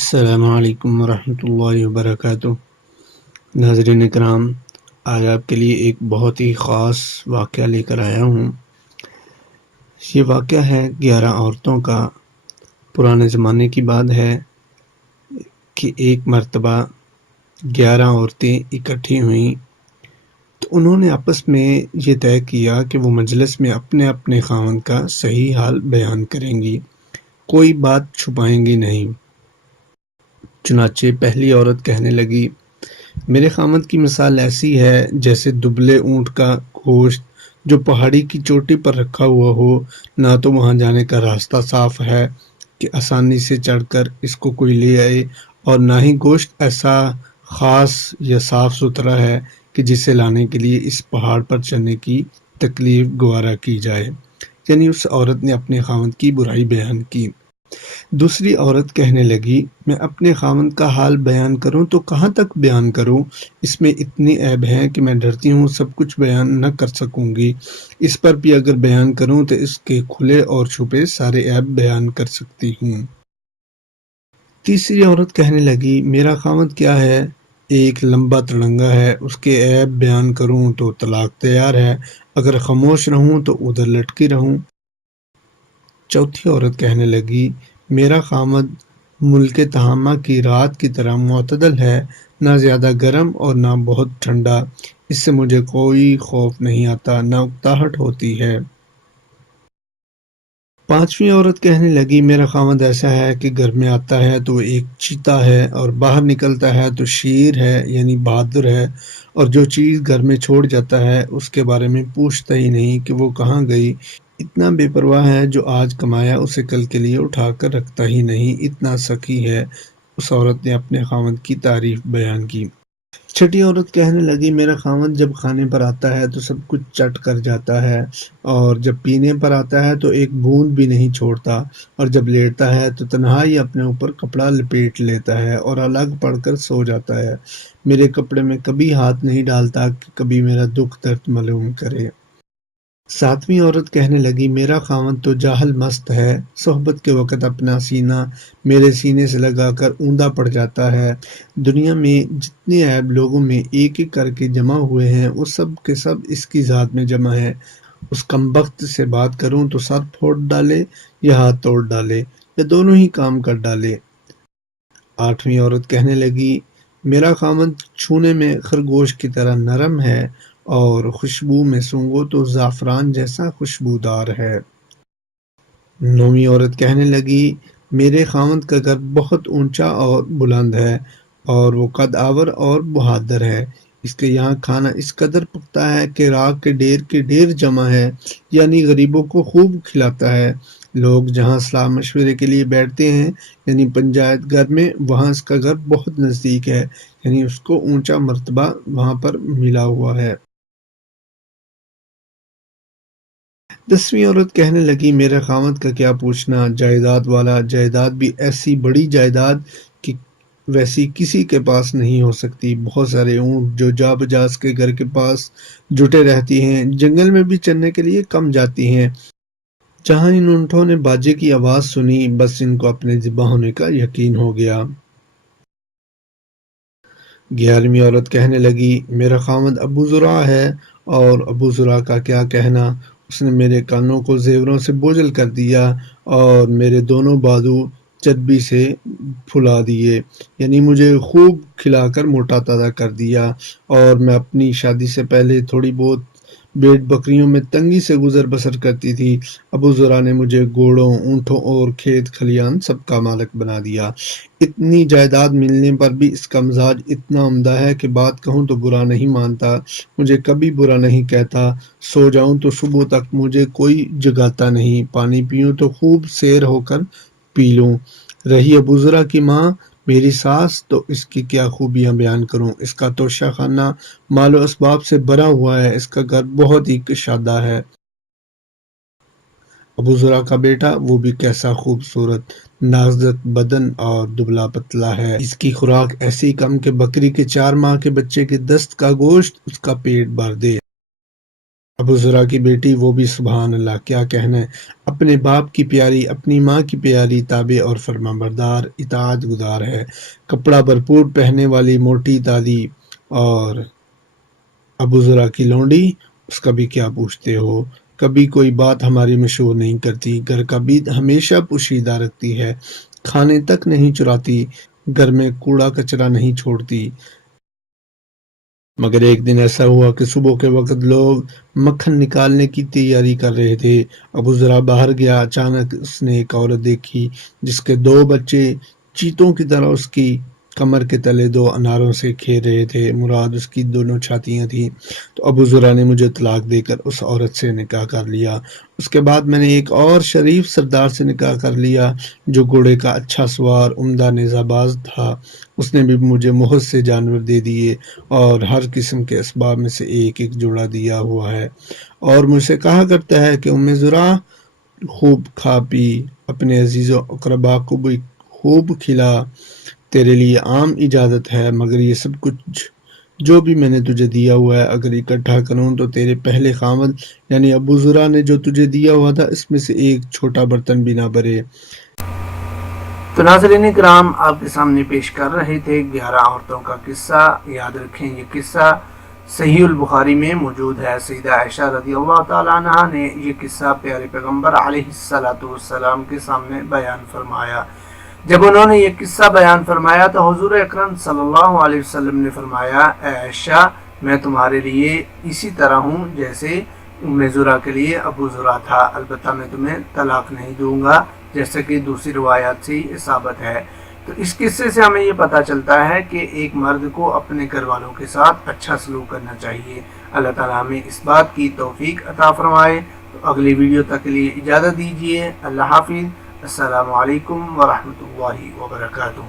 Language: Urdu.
السلام علیکم ورحمۃ اللہ وبرکاتہ۔ ناظرین کرام، آج آپ کے لیے ایک بہت ہی خاص واقعہ لے کر آیا ہوں۔ یہ واقعہ ہے 11 عورتوں کا۔ پرانے زمانے کی بات ہے کہ ایک مرتبہ 11 عورتیں اکٹھی ہوئیں تو انہوں نے آپس میں یہ طے کیا کہ وہ مجلس میں اپنے اپنے خاوند کا صحیح حال بیان کریں گی، کوئی بات چھپائیں گی نہیں۔ چنانچہ پہلی عورت کہنے لگی، میرے خاوند کی مثال ایسی ہے جیسے دبلے اونٹ کا گوشت جو پہاڑی کی چوٹی پر رکھا ہوا ہو، نہ تو وہاں جانے کا راستہ صاف ہے کہ آسانی سے چڑھ کر اس کو کوئی لے آئے، اور نہ ہی گوشت ایسا خاص یا صاف ستھرا ہے کہ جسے لانے کے لیے اس پہاڑ پر چڑھنے کی تکلیف گوارا کی جائے۔ یعنی اس عورت نے اپنے خاوند کی برائی بیان کی۔ دوسری عورت کہنے لگی، میں اپنے خاوند کا حال بیان کروں تو کہاں تک بیان کروں؟ اس میں اتنی عیب ہے کہ میں ڈرتی ہوں سب کچھ بیان نہ کر سکوں گی۔ اس پر بھی اگر بیان کروں تو اس کے کھلے اور چھپے سارے عیب بیان کر سکتی ہوں۔ تیسری عورت کہنے لگی، میرا خاوند کیا ہے، ایک لمبا تڑنگا ہے، اس کے عیب بیان کروں تو طلاق تیار ہے، اگر خاموش رہوں تو ادھر لٹکی رہوں۔ چوتھی عورت کہنے لگی، میرا خاوند ملک تہامہ کی رات کی طرح معتدل ہے، نہ زیادہ گرم اور نہ بہت ٹھنڈا، اس سے مجھے کوئی خوف نہیں آتا، نہ اکتاہٹ ہوتی ہے۔ پانچویں عورت کہنے لگی، میرا خاوند ایسا ہے کہ گھر میں آتا ہے تو وہ ایک چیتا ہے، اور باہر نکلتا ہے تو شیر ہے، یعنی بہادر ہے، اور جو چیز گھر میں چھوڑ جاتا ہے اس کے بارے میں پوچھتا ہی نہیں کہ وہ کہاں گئی، اتنا بے پرواہ ہے، جو آج کمایا اسے کل کے لیے اٹھا کر رکھتا ہی نہیں، اتنا سخی ہے۔ اس عورت نے اپنے خاوند کی تعریف بیان کی۔ چھٹی عورت کہنے لگی، میرا خاوند جب کھانے پر آتا ہے تو سب کچھ چٹ کر جاتا ہے، اور جب پینے پر آتا ہے تو ایک بوند بھی نہیں چھوڑتا، اور جب لیٹتا ہے تو تنہائی اپنے اوپر کپڑا لپیٹ لیتا ہے اور الگ پڑ کر سو جاتا ہے، میرے کپڑے میں کبھی ہاتھ نہیں ڈالتا کہ کبھی میرا دکھ درد معلوم کرے۔ ساتویں عورت کہنے لگی، میرا خاوند تو جاہل مست ہے، صحبت کے وقت اپنا سینہ میرے سینے سے لگا کر اوندا پڑ جاتا ہے، دنیا میں جتنے عیب لوگوں میں ایک ایک کر کے جمع ہوئے ہیں وہ سب کے سب اس کی ذات میں جمع ہے، اس کمبخت سے بات کروں تو سر پھوڑ ڈالے یا ہاتھ توڑ ڈالے یا دونوں ہی کام کر ڈالے۔ آٹھویں عورت کہنے لگی، میرا خاوند چھونے میں خرگوش کی طرح نرم ہے، اور خوشبو میں سونگھو تو زعفران جیسا خوشبودار ہے۔ نویں عورت کہنے لگی، میرے خاوند کا گھر بہت اونچا اور بلند ہے، اور وہ قد آور اور بہادر ہے، اس کے یہاں کھانا اس قدر پکتا ہے کہ راکھ کے ڈھیر جمع ہے، یعنی غریبوں کو خوب کھلاتا ہے، لوگ جہاں صلاح مشورے کے لیے بیٹھتے ہیں یعنی پنچایت گھر میں، وہاں اس کا گھر بہت نزدیک ہے، یعنی اس کو اونچا مرتبہ وہاں پر ملا ہوا ہے۔ 10ویں عورت کہنے لگی، میرے خاوند کا کیا پوچھنا، جائیداد والا، جائیداد بھی ایسی بڑی جائیداد کہ ویسی کسی کے پاس نہیں ہو سکتی، بہت سارے اونٹ جو جا بجا کے گھر کے پاس جٹے رہتی ہیں، جنگل میں بھی چرنے کے لیے کم جاتی ہیں، جہاں ان اونٹوں نے باجے کی آواز سنی بس ان کو اپنے ذبح ہونے کا یقین ہو گیا۔ 11ویں عورت کہنے لگی، میرا خاوند ابو زرع ہے، اور ابو زرع کا کیا کہنا، اس نے میرے کانوں کو زیوروں سے بوجھل کر دیا اور میرے دونوں بازو چربی سے پھلا دیے، یعنی مجھے خوب کھلا کر موٹا تازہ کر دیا، اور میں اپنی شادی سے پہلے تھوڑی بہت بھیڑ بکریوں میں تنگی سے گزر بسر کرتی تھی، ابو زرع نے مجھے گھوڑوں، اونٹوں اور کھیت کھلیان سب کا مالک بنا دیا، اتنی جائیداد ملنے پر بھی اس کا مزاج اتنا عمدہ ہے کہ بات کہوں تو برا نہیں مانتا، مجھے کبھی برا نہیں کہتا، سو جاؤں تو صبح تک مجھے کوئی جگاتا نہیں، پانی پیوں تو خوب سیر ہو کر پی لوں۔ رہی ابو زرع کی ماں میری ساس، تو اس کی کیا خوبیاں بیان کروں، اس کا توشہ خانہ مال و اسباب سے بھرا ہوا ہے، اس کا گھر بہت ہی کشادہ ہے۔ ابو زرع کا بیٹا وہ بھی کیسا خوبصورت، نازک بدن اور دبلا پتلا ہے، اس کی خوراک ایسی کم کہ بکری کے 4 ماہ کے بچے کے دست کا گوشت اس کا پیٹ بھر دے۔ ابو ذرا کی بیٹی وہ بھی سبحان اللہ، کیا کہنا ہے، اپنے باپ کی پیاری، اپنی ماں کی پیاری، تابع اور فرما بردار، اطاعت گزار ہے، کپڑا بھرپور پہننے والی موٹی دادی، اور ابو ذرا کی لونڈی، اس کا بھی کیا پوچھتے ہو، کبھی کوئی بات ہماری مشہور نہیں کرتی، گھر کا بھی ہمیشہ پوشیدہ رکھتی ہے، کھانے تک نہیں چراتی، گھر میں کوڑا کچرا نہیں چھوڑتی۔ مگر ایک دن ایسا ہوا کہ صبح کے وقت لوگ مکھن نکالنے کی تیاری کر رہے تھے۔ ابو ذرا باہر گیا، اچانک اس نے ایک عورت دیکھی جس کے دو بچے چیتوں کی طرح اس کی کمر کے تلے دو اناروں سے کھیر رہے تھے، مراد اس کی دونوں چھاتیاں تھیں۔ تو ابو ذرا نے مجھے طلاق دے کر اس عورت سے نکاح کر لیا۔ اس کے بعد میں نے ایک اور شریف سردار سے نکاح کر لیا جو گھوڑے کا اچھا سوار، عمدہ نیزہ باز تھا۔ اس نے بھی مجھے بہت سے جانور دے دیے اور ہر قسم کے اسباب میں سے ایک ایک جوڑا دیا ہوا ہے، اور مجھ سے کہا کرتا ہے کہ ام ذرا خوب کھا پی، اپنے عزیز و اقربا کو بھی خوب کھلا، تیرے لیے عام اجازت ہے، مگر یہ سب کچھ جو بھی میں نے تجھے دیا ہوا ہے اگر اکٹھا کروں تو تیرے پہلے خاوند یعنی ابو ذرا نے جو تجھے دیا ہوا تھا اس میں سے ایک چھوٹا برتن بھی نہ بھرے۔ تو ناظرین کرام، آپ کے سامنے پیش کر رہے تھے 11 عورتوں کا قصہ۔ یاد رکھیں یہ قصہ صحیح البخاری میں موجود ہے۔ سیدہ عائشہ رضی اللہ تعالیٰ عنہ نے یہ قصہ پیارے پیغمبر علیہ السلام کے سامنے بیان فرمایا۔ جب انہوں نے یہ قصہ بیان فرمایا تو حضور اکرم صلی اللہ علیہ وسلم نے فرمایا، اے عائشہ، میں تمہارے لیے اسی طرح ہوں جیسے ام ذرا کے لیے ابو ذرا تھا، البتہ میں تمہیں طلاق نہیں دوں گا، جیسا کہ دوسری روایات سے یہ ثابت ہے۔ تو اس قصے سے ہمیں یہ پتہ چلتا ہے کہ ایک مرد کو اپنے گھر والوں کے ساتھ اچھا سلوک کرنا چاہیے۔ اللہ تعالیٰ ہمیں اس بات کی توفیق عطا فرمائے۔ تو اگلی ویڈیو تک کے لیے اجازت دیجیے۔ اللہ حافظ۔ السلام علیکم ورحمۃ اللہ وبرکاتہ۔